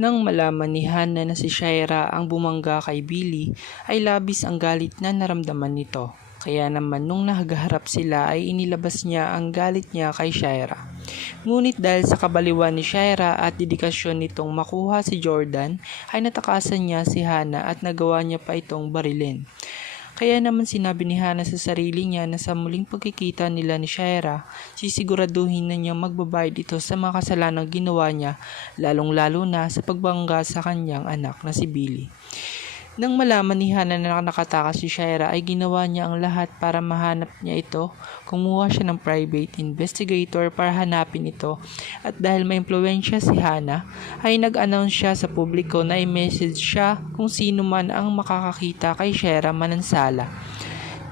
Nang malaman ni Hana na si Shaira ang bumangga kay Billy, ay labis ang galit na naramdaman nito. Kaya naman nung nakaharap sila ay inilabas niya ang galit niya kay Shaira. Ngunit dahil sa kabaliwan ni Shaira at dedikasyon nitong makuha si Jordan, ay natakasan niya si Hana at nagawa niya pa itong barilin. Kaya naman sinabi ni Hana sa sarili niya na sa muling pagkikita nila ni Shaira, sisiguraduhin na niyang magbabayad ito sa mga kasalanang ginawa niya, lalong-lalo na sa pagbangga sa kanyang anak na si Billy. Nang malaman ni Hana na nakatakas si Shaira ay ginawa niya ang lahat para mahanap niya ito. Kumuha siya ng private investigator para hanapin ito at dahil may impluwensya si Hana ay nag-announce siya sa publiko na i-message siya kung sino man ang makakakita kay Shaira manansala.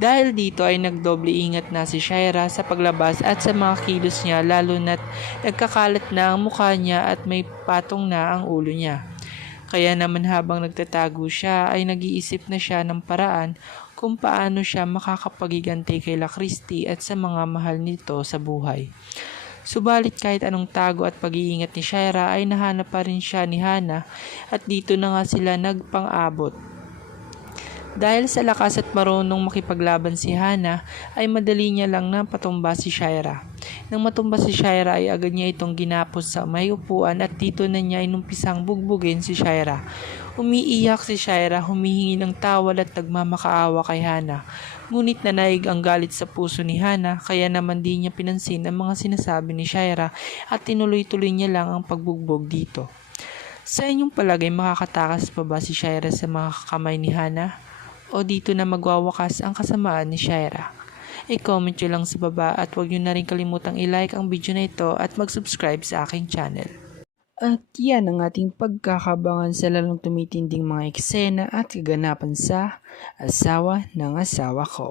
Dahil dito ay nagdoble ingat na si Shaira sa paglabas at sa mga kilos niya lalo na't nagkakalat na ang mukha niya at may patong na ang ulo niya. Kaya naman habang nagtatago siya ay nag-iisip na siya ng paraan kung paano siya makakapagiganti kay La Christie at sa mga mahal nito sa buhay. Subalit kahit anong tago at pag-iingat ni Shaira ay nahanap pa rin siya ni Hana at dito na nga sila nagpang-abot. Dahil sa lakas at marunong makipaglaban si Hana ay madali niya lang na patumba si Shaira. Nang matumba si Shaira ay agad niya itong ginapos sa may upuan at dito na niya inumpisang bugbugin si Shaira. Umiiyak si Shaira, humihingi ng tawad at nagmamakaawa kay Hana. Ngunit nanaig ang galit sa puso ni Hana kaya naman di niya pinansin ang mga sinasabi ni Shaira at tinuloy-tuloy niya lang ang pagbugbog dito. Sa inyong palagay makakatakas pa ba si Shaira sa mga kamay ni Hana? O dito na magwawakas ang kasamaan ni Shaira? I-comment nyo lang sa baba at huwag nyo na rin kalimutang i-like ang video na ito at mag-subscribe sa aking channel. At yan ang ating pagkakabangan sa lalong tumitinding mga eksena at kaganapan sa Asawa ng Asawa Ko.